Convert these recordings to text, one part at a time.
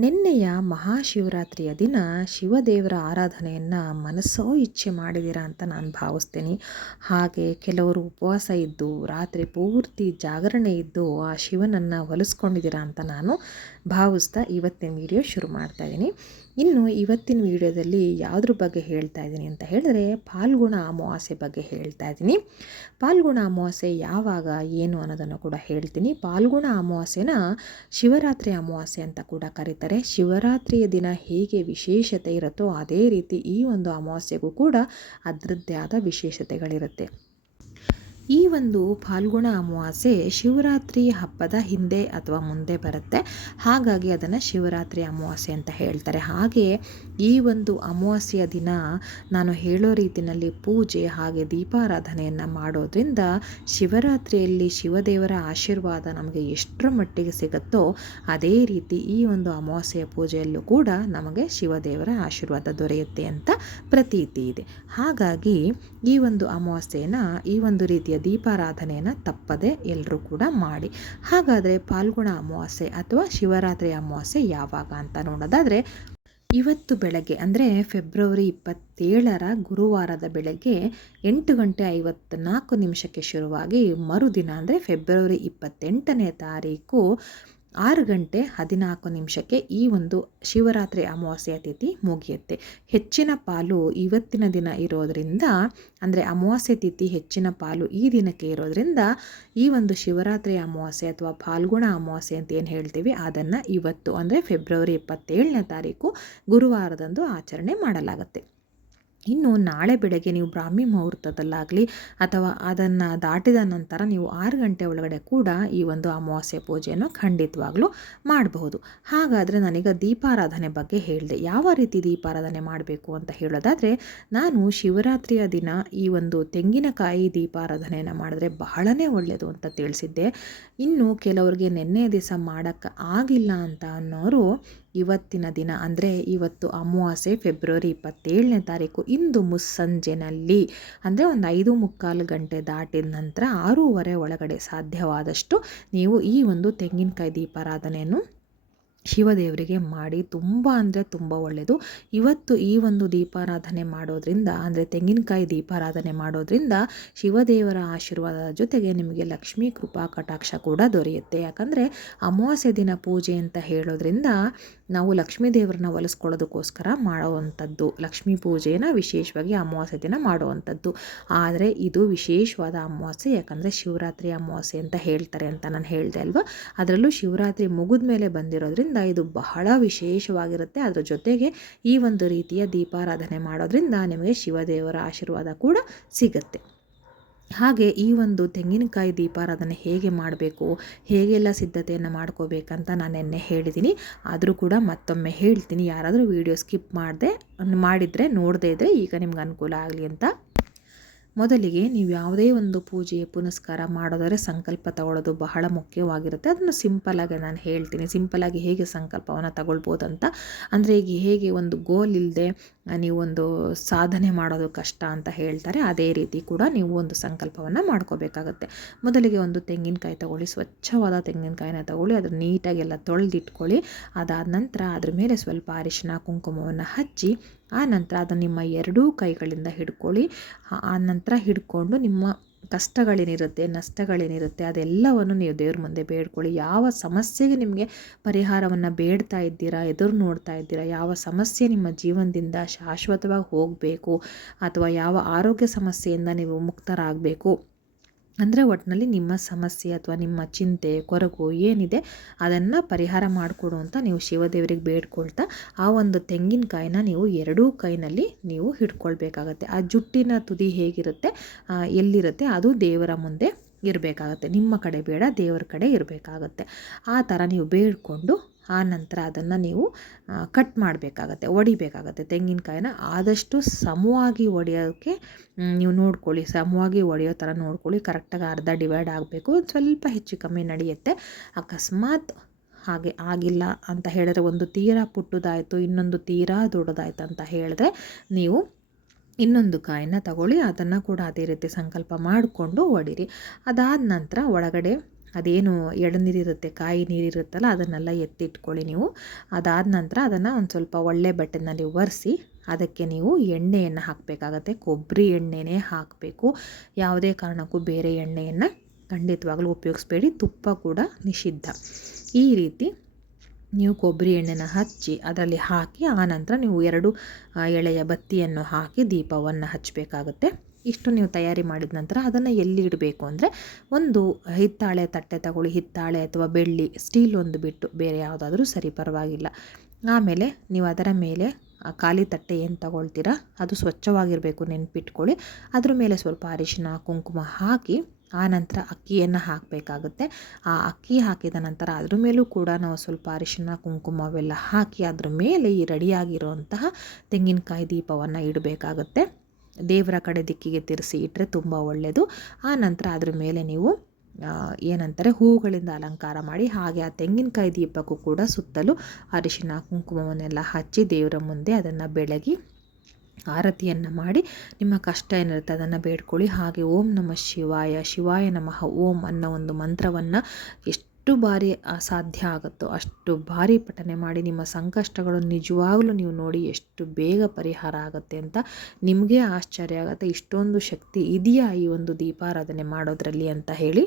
ನಿನ್ನೆಯ ಮಹಾಶಿವರಾತ್ರಿಯ ದಿನ ಶಿವದೇವರ ಆರಾಧನೆಯನ್ನು ಮನಸ್ಸೋ ಇಚ್ಛೆ ಮಾಡಿದ್ದೀರಾ ಅಂತ ನಾನು ಭಾವಿಸ್ತೀನಿ. ಹಾಗೆ ಕೆಲವರು ಉಪವಾಸ ಇದ್ದು, ರಾತ್ರಿ ಪೂರ್ತಿ ಜಾಗರಣೆ ಇದ್ದು ಆ ಶಿವನನ್ನು ಹೊಲಿಸ್ಕೊಂಡಿದ್ದೀರಾ ಅಂತ ನಾನು ಭಾವಿಸ್ತಾ ಇವತ್ತಿನ ವಿಡಿಯೋ ಶುರು ಮಾಡ್ತಾ ಇದ್ದೀನಿ. ಇನ್ನು ಇವತ್ತಿನ ವಿಡಿಯೋದಲ್ಲಿ ಯಾವುದ್ರ ಬಗ್ಗೆ ಹೇಳ್ತಾ ಇದ್ದೀನಿ ಅಂತ ಹೇಳಿದ್ರೆ ಪಾಲ್ಗುಣ ಅಮಾವಾಸ್ಯೆ ಬಗ್ಗೆ ಹೇಳ್ತಾ ಇದ್ದೀನಿ. ಪಾಲ್ಗುಣ ಅಮಾವಾಸ್ಯೆ ಯಾವಾಗ, ಏನು ಅನ್ನೋದನ್ನು ಕೂಡ ಹೇಳ್ತೀನಿ. ಪಾಲ್ಗುಣ ಅಮಾವಾಸ್ಯೆನ ಶಿವರಾತ್ರಿ ಅಮಾವಾಸ್ಯೆ ಅಂತ ಕೂಡ ಕರೀತಾರೆ. ಶಿವರಾತ್ರಿಯ ದಿನ ಹೇಗೆ ವಿಶೇಷತೆ ಇರುತ್ತೋ ಅದೇ ರೀತಿ ಈ ಒಂದು ಅಮಾವಾಸ್ಯೆಗೂ ಕೂಡ ಅದರದ್ದೇ ಆದ ವಿಶೇಷತೆಗಳಿರುತ್ತೆ. ಈ ಒಂದು ಫಾಲ್ಗುಣ ಅಮಾವಾಸ್ಯೆ ಶಿವರಾತ್ರಿ ಹಬ್ಬದ ಹಿಂದೆ ಅಥವಾ ಮುಂದೆ ಬರುತ್ತೆ. ಹಾಗಾಗಿ ಅದನ್ನು ಶಿವರಾತ್ರಿ ಅಮಾವಾಸ್ಯೆ ಅಂತ ಹೇಳ್ತಾರೆ. ಹಾಗೆ ಈ ಒಂದು ಅಮಾವಾಸ್ಯೆಯ ದಿನ ನಾನು ಹೇಳೋ ರೀತಿಯಲ್ಲಿ ಪೂಜೆ ಹಾಗೆ ದೀಪಾರಾಧನೆಯನ್ನು ಮಾಡೋದ್ರಿಂದ ಶಿವರಾತ್ರಿಯಲ್ಲಿ ಶಿವದೇವರ ಆಶೀರ್ವಾದ ನಮಗೆ ಎಷ್ಟರ ಮಟ್ಟಿಗೆ ಸಿಗುತ್ತೋ ಅದೇ ರೀತಿ ಈ ಒಂದು ಅಮಾವಾಸ್ಯೆಯ ಪೂಜೆಯಲ್ಲೂ ಕೂಡ ನಮಗೆ ಶಿವದೇವರ ಆಶೀರ್ವಾದ ದೊರೆಯುತ್ತೆ ಅಂತ ಪ್ರತೀತಿ ಇದೆ. ಹಾಗಾಗಿ ಈ ಒಂದು ಅಮಾವಾಸ್ಯೆಯನ್ನು ಈ ಒಂದು ರೀತಿಯ ದೀಪಾರಾಧನೆಯನ್ನು ತಪ್ಪದೆ ಎಲ್ಲರೂ ಕೂಡ ಮಾಡಿ. ಹಾಗಾದರೆ ಪಾಲ್ಗುಣ ಅಮಾವಾಸ್ಯೆ ಅಥವಾ ಶಿವರಾತ್ರಿ ಅಮಾವಾಸ್ಯೆ ಯಾವಾಗ ಅಂತ ನೋಡೋದಾದರೆ ಇವತ್ತು ಬೆಳಗ್ಗೆ, ಅಂದರೆ ಫೆಬ್ರವರಿ ಇಪ್ಪತ್ತೇಳರ ಗುರುವಾರದ ಬೆಳಗ್ಗೆ ಎಂಟು ಗಂಟೆ ಐವತ್ತ್ನಾಲ್ಕು ನಿಮಿಷಕ್ಕೆ ಶುರುವಾಗಿ ಮರುದಿನ, ಅಂದರೆ ಫೆಬ್ರವರಿ ಇಪ್ಪತ್ತೆಂಟನೇ ತಾರೀಕು ಆರು ಗಂಟೆ ಹದಿನಾಲ್ಕು ನಿಮಿಷಕ್ಕೆ ಈ ಒಂದು ಶಿವರಾತ್ರಿ ಅಮಾವಾಸ್ಯೆಯ ತಿಥಿ ಮುಗಿಯುತ್ತೆ. ಹೆಚ್ಚಿನ ಪಾಲು ಇವತ್ತಿನ ದಿನ ಇರೋದರಿಂದ, ಅಂದರೆ ಅಮಾವಾಸ್ಯೆ ತಿಥಿ ಹೆಚ್ಚಿನ ಪಾಲು ಈ ದಿನಕ್ಕೆ ಇರೋದರಿಂದ ಈ ಒಂದು ಶಿವರಾತ್ರಿ ಅಮಾವಾಸ್ಯೆ ಅಥವಾ ಫಾಲ್ಗುಣ ಅಮಾವಾಸ್ಯೆ ಅಂತ ಏನು ಹೇಳ್ತೀವಿ, ಅದನ್ನು ಇವತ್ತು, ಅಂದರೆ ಫೆಬ್ರವರಿ ಇಪ್ಪತ್ತೇಳನೇ ತಾರೀಕು ಗುರುವಾರದಂದು ಆಚರಣೆ ಮಾಡಲಾಗುತ್ತೆ. ಇನ್ನು ನಾಳೆ ಬೆಳಗ್ಗೆ ನೀವು ಬ್ರಾಹ್ಮಿ ಮುಹೂರ್ತದಲ್ಲಾಗಲಿ ಅಥವಾ ಅದನ್ನು ದಾಟಿದ ನಂತರ ನೀವು ಆರು ಗಂಟೆ ಒಳಗಡೆ ಕೂಡ ಈ ಒಂದು ಅಮಾವಾಸ್ಯೆ ಪೂಜೆಯನ್ನು ಖಂಡಿತವಾಗ್ಲೂ ಮಾಡಬಹುದು. ಹಾಗಾದರೆ ನನಗೆ ದೀಪಾರಾಧನೆ ಬಗ್ಗೆ ಹೇಳಿದೆ. ಯಾವ ರೀತಿ ದೀಪಾರಾಧನೆ ಮಾಡಬೇಕು ಅಂತ ಹೇಳೋದಾದರೆ, ನಾನು ಶಿವರಾತ್ರಿಯ ದಿನ ಈ ಒಂದು ತೆಂಗಿನಕಾಯಿ ದೀಪಾರಾಧನೆಯನ್ನು ಮಾಡಿದ್ರೆ ಬಹಳನೇ ಒಳ್ಳೆಯದು ಅಂತ ತಿಳಿಸಿದ್ದೆ. ಇನ್ನು ಕೆಲವರಿಗೆ ನೆನ್ನೆ ದಿವಸ ಮಾಡೋಕ್ಕೆ ಆಗಿಲ್ಲ ಅಂತ ಅನ್ನೋರು ಇವತ್ತಿನ ದಿನ ಅಂದರೆ ಇವತ್ತು ಅಮಾವಾಸ್ಯೆ ಫೆಬ್ರವರಿ ಇಪ್ಪತ್ತೇಳನೇ ತಾರೀಕು, ಇಂದು ಮುಸ್ಸಂಜೆನಲ್ಲಿ. ಅಂದರೆ ಒಂದು ಐದು ಮುಕ್ಕಾಲು ಗಂಟೆ ದಾಟಿದ ನಂತರ ಆರೂವರೆ ಒಳಗಡೆ ಸಾಧ್ಯವಾದಷ್ಟು ನೀವು ಈ ಒಂದು ತೆಂಗಿನಕಾಯಿ ದೀಪಾರಾಧನೆಯನ್ನು ಶಿವದೇವರಿಗೆ ಮಾಡಿ ತುಂಬ ಅಂದರೆ ತುಂಬ ಒಳ್ಳೆಯದು ಇವತ್ತು ಈ ಒಂದು ದೀಪಾರಾಧನೆ ಮಾಡೋದ್ರಿಂದ, ಅಂದರೆ ತೆಂಗಿನಕಾಯಿ ದೀಪಾರಾಧನೆ ಮಾಡೋದ್ರಿಂದ ಶಿವದೇವರ ಆಶೀರ್ವಾದದ ಜೊತೆಗೆ ನಿಮಗೆ ಲಕ್ಷ್ಮೀ ಕೃಪಾ ಕಟಾಕ್ಷ ಕೂಡ ದೊರೆಯುತ್ತೆ. ಯಾಕಂದರೆ ಅಮಾವಾಸ್ಯೆ ದಿನ ಪೂಜೆ ಅಂತ ಹೇಳೋದ್ರಿಂದ ನಾವು ಲಕ್ಷ್ಮೀ ದೇವರನ್ನ ಒಲಿಸ್ಕೊಳ್ಳೋದಕ್ಕೋಸ್ಕರ ಮಾಡುವಂಥದ್ದು. ಲಕ್ಷ್ಮೀ ಪೂಜೆನ ವಿಶೇಷವಾಗಿ ಅಮಾವಾಸ್ಯೆ ದಿನ ಮಾಡುವಂಥದ್ದು. ಆದರೆ ಇದು ವಿಶೇಷವಾದ ಅಮಾವಾಸ್ಯೆ, ಯಾಕಂದರೆ ಶಿವರಾತ್ರಿ ಅಮಾವಾಸ್ಯೆ ಅಂತ ಹೇಳ್ತಾರೆ ಅಂತ ನಾನು ಹೇಳಿದೆ ಅಲ್ವಾ? ಅದರಲ್ಲೂ ಶಿವರಾತ್ರಿ ಮುಗಿದ ಮೇಲೆ ಬಂದಿರೋದ್ರಿಂದ ಇದು ಬಹಳ ವಿಶೇಷವಾಗಿರುತ್ತೆ. ಅದರ ಜೊತೆಗೆ ಈ ಒಂದು ರೀತಿಯ ದೀಪಾರಾಧನೆ ಮಾಡೋದ್ರಿಂದ ನಿಮಗೆ ಶಿವದೇವರ ಆಶೀರ್ವಾದ ಕೂಡ ಸಿಗುತ್ತೆ. ಹಾಗೆ ಈ ಒಂದು ತೆಂಗಿನಕಾಯಿ ದೀಪಾರಾಧನೆ ಹೇಗೆ ಮಾಡಬೇಕು, ಹೇಗೆಲ್ಲ ಸಿದ್ಧತೆಯನ್ನು ಮಾಡ್ಕೋಬೇಕಂತ ನಾನು ನಿನ್ನೆ ಹೇಳಿದ್ದೀನಿ. ಆದರೂ ಕೂಡ ಮತ್ತೊಮ್ಮೆ ಹೇಳ್ತೀನಿ. ಯಾರಾದರೂ ವೀಡಿಯೋ ಸ್ಕಿಪ್ ಮಾಡದೆ, ಮಾಡಿದರೆ, ನೋಡದೇ ಇದ್ದರೆ ಈಗ ನಿಮ್ಗೆ ಅನುಕೂಲ ಆಗಲಿ ಅಂತ ಮೊದಲಿಗೆ ನೀವು ಯಾವುದೇ ಒಂದು ಪೂಜೆ ಪುನಸ್ಕಾರ ಮಾಡೋದರೆ ಸಂಕಲ್ಪ ತಗೊಳ್ಳೋದು ಬಹಳ ಮುಖ್ಯವಾಗಿರುತ್ತೆ. ಅದನ್ನು ಸಿಂಪಲಾಗಿ ನಾನು ಹೇಳ್ತೀನಿ. ಸಿಂಪಲಾಗಿ ಹೇಗೆ ಸಂಕಲ್ಪವನ್ನು ತಗೊಳ್ಬೋದು ಅಂತ. ಅಂದರೆ ಈಗ ಹೇಗೆ ಒಂದು ಗೋಲ್ ಇಲ್ಲದೆ ನೀವೊಂದು ಸಾಧನೆ ಮಾಡೋದು ಕಷ್ಟ ಅಂತ ಹೇಳ್ತಾರೆ, ಅದೇ ರೀತಿ ಕೂಡ ನೀವು ಒಂದು ಸಂಕಲ್ಪವನ್ನು ಮಾಡ್ಕೋಬೇಕಾಗುತ್ತೆ. ಮೊದಲಿಗೆ ಒಂದು ತೆಂಗಿನಕಾಯಿ ತಗೊಳ್ಳಿ, ಸ್ವಚ್ಛವಾದ ತೆಂಗಿನಕಾಯಿನ ತಗೊಳ್ಳಿ ಅದನ್ನು ನೀಟಾಗೆಲ್ಲ ತೊಳೆದಿಟ್ಕೊಳ್ಳಿ. ಅದಾದ ನಂತರ ಅದ್ರ ಮೇಲೆ ಸ್ವಲ್ಪ ಅರಿಶಿನ ಕುಂಕುಮವನ್ನು ಹಚ್ಚಿ ಆ ನಂತರ ಅದನ್ನು ನಿಮ್ಮ ಎರಡೂ ಕೈಗಳಿಂದ ಹಿಡ್ಕೊಳ್ಳಿ. ಆ ನಂತರ ಹಿಡ್ಕೊಂಡು ನಿಮ್ಮ ಕಷ್ಟಗಳೇನಿರುತ್ತೆ, ನಷ್ಟಗಳೇನಿರುತ್ತೆ ಅದೆಲ್ಲವನ್ನು ನೀವು ದೇವ್ರ ಮುಂದೆ ಬೇಡ್ಕೊಳ್ಳಿ. ಯಾವ ಸಮಸ್ಯೆಗೆ ನಿಮಗೆ ಪರಿಹಾರವನ್ನು ಬೇಡ್ತಾ ಇದ್ದೀರಾ, ಎದುರು ನೋಡ್ತಾ ಇದ್ದೀರಾ, ಯಾವ ಸಮಸ್ಯೆ ನಿಮ್ಮ ಜೀವನದಿಂದ ಶಾಶ್ವತವಾಗಿ ಹೋಗಬೇಕು, ಅಥವಾ ಯಾವ ಆರೋಗ್ಯ ಸಮಸ್ಯೆಯಿಂದ ನೀವು ಮುಕ್ತರಾಗಬೇಕು ಅಂದರೆ ಒಟ್ಟಿನಲ್ಲಿ ನಿಮ್ಮ ಸಮಸ್ಯೆ ಅಥವಾ ನಿಮ್ಮ ಚಿಂತೆ, ಕೊರಗು ಏನಿದೆ, ಅದನ್ನು ಪರಿಹಾರ ಮಾಡಿಕೊಡು ಅಂತ ನೀವು ಶಿವದೇವರಿಗೆ ಬೇಡ್ಕೊಳ್ತಾ, ಆ ಒಂದು ತೆಂಗಿನಕಾಯಿನ ನೀವು ಎರಡೂ ಕೈನಲ್ಲಿ ನೀವು ಹಿಡ್ಕೊಳ್ಬೇಕಾಗತ್ತೆ. ಆ ಜುಟ್ಟಿನ ತುದಿ ಹೇಗಿರುತ್ತೆ ಎಲ್ಲಿರುತ್ತೆ, ಅದು ದೇವರ ಮುಂದೆ ಇರಬೇಕಾಗತ್ತೆ. ನಿಮ್ಮ ಕಡೆ ಬೇಡ, ದೇವರ ಕಡೆ ಇರಬೇಕಾಗತ್ತೆ. ಆ ಥರ ನೀವು ಬೇಡ್ಕೊಂಡು ಆ ನಂತರ ಅದನ್ನು ನೀವು ಕಟ್ ಮಾಡಬೇಕಾಗತ್ತೆ, ಒಡಿಬೇಕಾಗತ್ತೆ. ತೆಂಗಿನಕಾಯಿನ ಆದಷ್ಟು ಸಮವಾಗಿ ಒಡೆಯೋಕ್ಕೆ ನೀವು ನೋಡ್ಕೊಳ್ಳಿ. ಸಮವಾಗಿ ಒಡೆಯೋ ಥರ ನೋಡ್ಕೊಳ್ಳಿ. ಕರೆಕ್ಟಾಗಿ ಅರ್ಧ ಡಿವೈಡ್ ಆಗಬೇಕು. ಸ್ವಲ್ಪ ಹೆಚ್ಚು ಕಮ್ಮಿ ನಡೆಯುತ್ತೆ. ಅಕಸ್ಮಾತ್ ಹಾಗೆ ಆಗಿಲ್ಲ ಅಂತ ಹೇಳಿದ್ರೆ ಒಂದು ತೀರಾ ಪುಟ್ಟದಾಯಿತು, ಇನ್ನೊಂದು ತೀರಾ ದೊಡ್ಡದಾಯಿತು ಅಂತ ಹೇಳಿದ್ರೆ ನೀವು ಇನ್ನೊಂದು ಕಾಯಿನ ತಗೊಳ್ಳಿ. ಅದನ್ನು ಕೂಡ ಅದೇ ರೀತಿ ಸಂಕಲ್ಪ ಮಾಡಿಕೊಂಡು ಒಡಿರಿ. ಅದಾದ ನಂತರ ಒಳಗಡೆ ಅದೇನು ಎಳನೀರಿರುತ್ತೆ ಕಾಯಿ ನೀರಿರುತ್ತಲ್ಲ ಅದನ್ನೆಲ್ಲ ಎತ್ತಿಟ್ಕೊಳ್ಳಿ ನೀವು. ಅದಾದ ನಂತರ ಅದನ್ನು ಒಂದು ಸ್ವಲ್ಪ ಒಳ್ಳೆ ಬಟ್ಟೆನಲ್ಲಿ ಒರೆಸಿ ಅದಕ್ಕೆ ನೀವು ಎಣ್ಣೆಯನ್ನು ಹಾಕಬೇಕಾಗತ್ತೆ. ಕೊಬ್ಬರಿ ಎಣ್ಣೆನೇ ಹಾಕಬೇಕು. ಯಾವುದೇ ಕಾರಣಕ್ಕೂ ಬೇರೆ ಎಣ್ಣೆಯನ್ನು ಖಂಡಿತವಾಗಲೂ ಉಪಯೋಗಿಸ್ಬೇಡಿ. ತುಪ್ಪ ಕೂಡ ನಿಷಿದ್ಧ. ಈ ರೀತಿ ನೀವು ಕೊಬ್ಬರಿ ಎಣ್ಣೆನ ಹಚ್ಚಿ ಅದರಲ್ಲಿ ಹಾಕಿ ಆನಂತರ ನೀವು ಎರಡು ಎಳೆಯ ಬತ್ತಿಯನ್ನು ಹಾಕಿ ದೀಪವನ್ನು ಹಚ್ಚಬೇಕಾಗುತ್ತೆ. ಇಷ್ಟು ನೀವು ತಯಾರಿ ಮಾಡಿದ ನಂತರ ಅದನ್ನು ಎಲ್ಲಿ ಇಡಬೇಕು ಅಂದರೆ ಒಂದು ಹಿತ್ತಾಳೆ ತಟ್ಟೆ ತಗೊಳ್ಳಿ, ಹಿತ್ತಾಳೆ ಅಥವಾ ಬೆಳ್ಳಿ ಸ್ಟೀಲ್ ಒಂದು ಬಿಟ್ಟು ಬೇರೆ ಯಾವುದಾದ್ರೂ ಸರಿ ಪರವಾಗಿಲ್ಲ. ಆಮೇಲೆ ನೀವು ಅದರ ಮೇಲೆ ಆ ಖಾಲಿ ತಟ್ಟೆ ಏನು ತಗೊಳ್ತೀರಾ, ಅದು ಸ್ವಚ್ಛವಾಗಿರಬೇಕು ನೆನ್ಪಿಟ್ಕೊಳ್ಳಿ. ಅದ್ರ ಮೇಲೆ ಸ್ವಲ್ಪ ಅರಿಶಿನ, ಕುಂಕುಮ ಹಾಕಿ ಆ ನಂತರ ಅಕ್ಕಿಯನ್ನು ಹಾಕಬೇಕಾಗುತ್ತೆ. ಆ ಅಕ್ಕಿ ಹಾಕಿದ ನಂತರ ಅದ್ರ ಮೇಲೂ ಕೂಡ ನಾವು ಸ್ವಲ್ಪ ಅರಿಶಿನ, ಕುಂಕುಮ ಅವೆಲ್ಲ ಹಾಕಿ ಅದ್ರ ಮೇಲೆ ಈ ರೆಡಿಯಾಗಿರುವಂತಹ ತೆಂಗಿನಕಾಯಿ ದೀಪವನ್ನು ಇಡಬೇಕಾಗುತ್ತೆ. ದೇವರ ಕಡೆ ದಿಕ್ಕಿಗೆ ತಿರ್ಸಿ ಇಟ್ಟರೆ ತುಂಬ ಒಳ್ಳೆಯದು ಆ ನಂತರ ಅದ್ರ ಮೇಲೆ ನೀವು ಏನಂತಾರೆ ಹೂಗಳಿಂದ ಅಲಂಕಾರ ಮಾಡಿ, ಹಾಗೆ ಆ ತೆಂಗಿನಕಾಯಿ ದೀಪಕ್ಕೂ ಕೂಡ ಸುತ್ತಲೂ ಅರಿಶಿನ, ಕುಂಕುಮವನ್ನೆಲ್ಲ ಹಚ್ಚಿ ದೇವರ ಮುಂದೆ ಅದನ್ನು ಬೆಳಗಿ ಆರತಿಯನ್ನು ಮಾಡಿ, ನಿಮ್ಮ ಕಷ್ಟ ಏನಿರುತ್ತೆ ಅದನ್ನು ಬೇಡ್ಕೊಳ್ಳಿ. ಹಾಗೆ ಓಂ ನಮಃ ಶಿವಾಯ ಶಿವಾಯ ನಮಃ ಓಂ ಅನ್ನೋ ಒಂದು ಮಂತ್ರವನ್ನು ಎಷ್ಟು ಎಷ್ಟು ಬಾರಿ ಅಸಾಧ್ಯ ಆಗುತ್ತೋ ಅಷ್ಟು ಬಾರಿ ಪಠನೆ ಮಾಡಿ ನಿಮ್ಮ ಸಂಕಷ್ಟಗಳು ನಿಜವಾಗ್ಲೂ ನೀವು ನೋಡಿ ಎಷ್ಟು ಬೇಗ ಪರಿಹಾರ ಆಗುತ್ತೆ ಅಂತ ನಿಮಗೆ ಆಶ್ಚರ್ಯ ಆಗುತ್ತೆ. ಇಷ್ಟೊಂದು ಶಕ್ತಿ ಇದೆಯಾ ಈ ಒಂದು ದೀಪಾರಾಧನೆ ಮಾಡೋದ್ರಲ್ಲಿ ಅಂತ ಹೇಳಿ?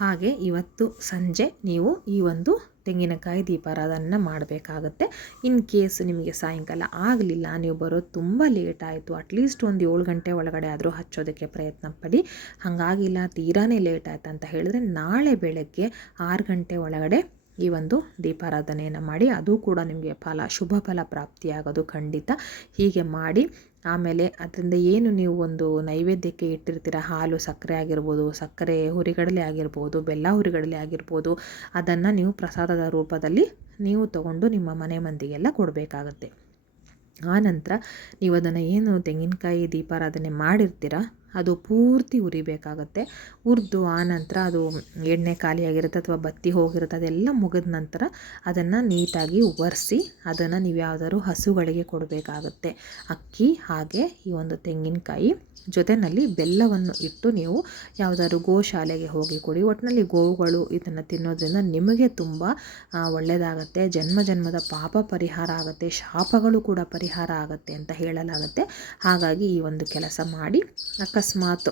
ಹಾಗೆ ಇವತ್ತು ಸಂಜೆ ನೀವು ಈ ಒಂದು ತೆಂಗಿನಕಾಯಿ ದೀಪಾರಾಧನೆ ಮಾಡಬೇಕಾಗತ್ತೆ. ಇನ್ ಕೇಸ್ ನಿಮಗೆ ಸಾಯಂಕಾಲ ಆಗಲಿಲ್ಲ, ನೀವು ಬರೋದು ತುಂಬ ಲೇಟ್ ಆಯಿತು ಅಟ್ಲೀಸ್ಟ್ ಒಂದು ಏಳು ಗಂಟೆ ಒಳಗಡೆ ಆದರೂ ಹಚ್ಚೋದಕ್ಕೆ ಪ್ರಯತ್ನ ಪಡಿ. ಹಾಗಾಗಿಲ್ಲ, ತೀರಾನೇ ಲೇಟ್ ಆಯ್ತು ಅಂತ ಹೇಳಿದ್ರೆ ನಾಳೆ ಬೆಳಗ್ಗೆ ಆರು ಗಂಟೆ ಒಳಗಡೆ ಈ ಒಂದು ದೀಪಾರಾಧನೆಯನ್ನು ಮಾಡಿ ಅದು ಕೂಡ ನಿಮಗೆ ಫಲ, ಶುಭ ಫಲ ಪ್ರಾಪ್ತಿಯಾಗೋದು ಖಂಡಿತ. ಹೀಗೆ ಮಾಡಿ ಆಮೇಲೆ ಅದರಿಂದ ಏನು ನೀವು ಒಂದು ನೈವೇದ್ಯಕ್ಕೆ ಇಟ್ಟಿರ್ತೀರ? ಹಾಲು ಸಕ್ಕರೆ ಆಗಿರ್ಬೋದು, ಸಕ್ಕರೆ ಹುರಿಗಡಲೆ ಆಗಿರ್ಬೋದು, ಬೆಲ್ಲ ಹುರಿಗಡಲೆ ಆಗಿರ್ಬೋದು, ಅದನ್ನು ನೀವು ಪ್ರಸಾದದ ರೂಪದಲ್ಲಿ ನೀವು ತಗೊಂಡು ನಿಮ್ಮ ಮನೆ ಮಂದಿಗೆಲ್ಲ ಕೊಡಬೇಕಾಗತ್ತೆ. ಆನಂತರ ನೀವು ಅದನ್ನು ಏನು ತೆಂಗಿನಕಾಯಿ ದೀಪಾರಾಧನೆ ಮಾಡಿರ್ತೀರ? ಅದು ಪೂರ್ತಿ ಉರಿಬೇಕಾಗತ್ತೆ. ಹುರಿದು ಆನಂತರ ಅದು ಎಣ್ಣೆ ಖಾಲಿಯಾಗಿರುತ್ತೆ ಅಥವಾ ಬತ್ತಿ ಹೋಗಿರುತ್ತೆ, ಅದೆಲ್ಲ ಮುಗಿದ ನಂತರ ಅದನ್ನು ನೀಟಾಗಿ ಒರೆಸಿ ಅದನ್ನು ನೀವು ಯಾವುದಾದ್ರು ಹಸುಗಳಿಗೆ ಕೊಡಬೇಕಾಗುತ್ತೆ. ಅಕ್ಕಿ ಹಾಗೆ ಈ ಒಂದು ತೆಂಗಿನಕಾಯಿ ಜೊತೆಯಲ್ಲಿ ಬೆಲ್ಲವನ್ನು ಇಟ್ಟು ನೀವು ಯಾವುದಾದ್ರು ಗೋಶಾಲೆಗೆ ಹೋಗಿ ಕೊಡಿ. ಒಟ್ಟಿನಲ್ಲಿ ಗೋವುಗಳು ಇದನ್ನು ತಿನ್ನೋದ್ರಿಂದ ನಿಮಗೆ ತುಂಬ ಒಳ್ಳೆಯದಾಗತ್ತೆ. ಜನ್ಮ ಜನ್ಮದ ಪಾಪ ಪರಿಹಾರ ಆಗುತ್ತೆ, ಶಾಪಗಳು ಕೂಡ ಪರಿಹಾರ ಆಗುತ್ತೆ ಅಂತ ಹೇಳಲಾಗುತ್ತೆ. ಹಾಗಾಗಿ ಈ ಒಂದು ಕೆಲಸ ಮಾಡಿ ಅಕಸ್ಮಾತ್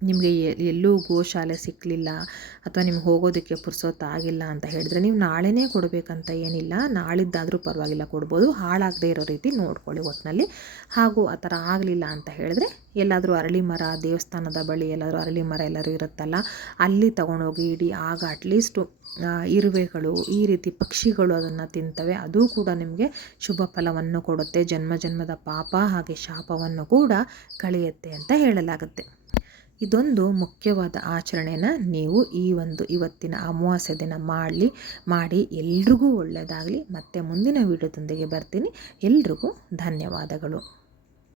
ನಿಮಗೆ ಎಲ್ಲೂ ಗೋಶಾಲೆ ಸಿಕ್ಕಲಿಲ್ಲ ಅಥವಾ ನಿಮ್ಗೆ ಹೋಗೋದಕ್ಕೆ ಪುರ್ಸೊತ್ತಾಗಿಲ್ಲ ಅಂತ ಹೇಳಿದ್ರೆ ನೀವು ನಾಳೆನೇ ಕೊಡಬೇಕಂತ ಏನಿಲ್ಲ. ನಾಳಿದ್ದಾದರೂ ಪರವಾಗಿಲ್ಲ, ಕೊಡ್ಬೋದು. ಹಾಳಾಗದೇ ಇರೋ ರೀತಿ ನೋಡ್ಕೊಳ್ಳಿ ಒಟ್ಟಿನಲ್ಲಿ ಹಾಗೂ ಆ ಥರ ಆಗಲಿಲ್ಲ ಅಂತ ಹೇಳಿದ್ರೆ ಎಲ್ಲಾದರೂ ಅರಳಿ ಮರ, ದೇವಸ್ಥಾನದ ಬಳಿ ಎಲ್ಲಾದರೂ ಅರಳಿ ಮರ ಎಲ್ಲರೂ ಇರುತ್ತಲ್ಲ, ಅಲ್ಲಿ ತೊಗೊಂಡೋಗಿ ಇಡಿ ಆಗ ಅಟ್ಲೀಸ್ಟು ಇರುವೆಗಳು, ಈ ರೀತಿ ಪಕ್ಷಿಗಳು ಅದನ್ನು ತಿಂತವೆ. ಅದು ಕೂಡ ನಿಮಗೆ ಶುಭ ಫಲವನ್ನು ಕೊಡುತ್ತೆ. ಜನ್ಮ ಜನ್ಮದ ಪಾಪ ಹಾಗೆ ಶಾಪವನ್ನು ಕೂಡ ಕಳೆಯುತ್ತೆ ಅಂತ ಹೇಳಲಾಗುತ್ತೆ. ಇದೊಂದು ಮುಖ್ಯವಾದ ಆಚರಣೆನ ನೀವು ಈ ಒಂದು ಇವತ್ತಿನ ಅಮಾವಾಸ್ಯೆ ದಿನ ಮಾಡಲಿ, ಮಾಡಿ ಎಲ್ರಿಗೂ ಒಳ್ಳೆಯದಾಗಲಿ ಮತ್ತು ಮುಂದಿನ ವೀಡಿಯೋದೊಂದಿಗೆ ಬರ್ತೀನಿ. ಎಲ್ರಿಗೂ ಧನ್ಯವಾದಗಳು.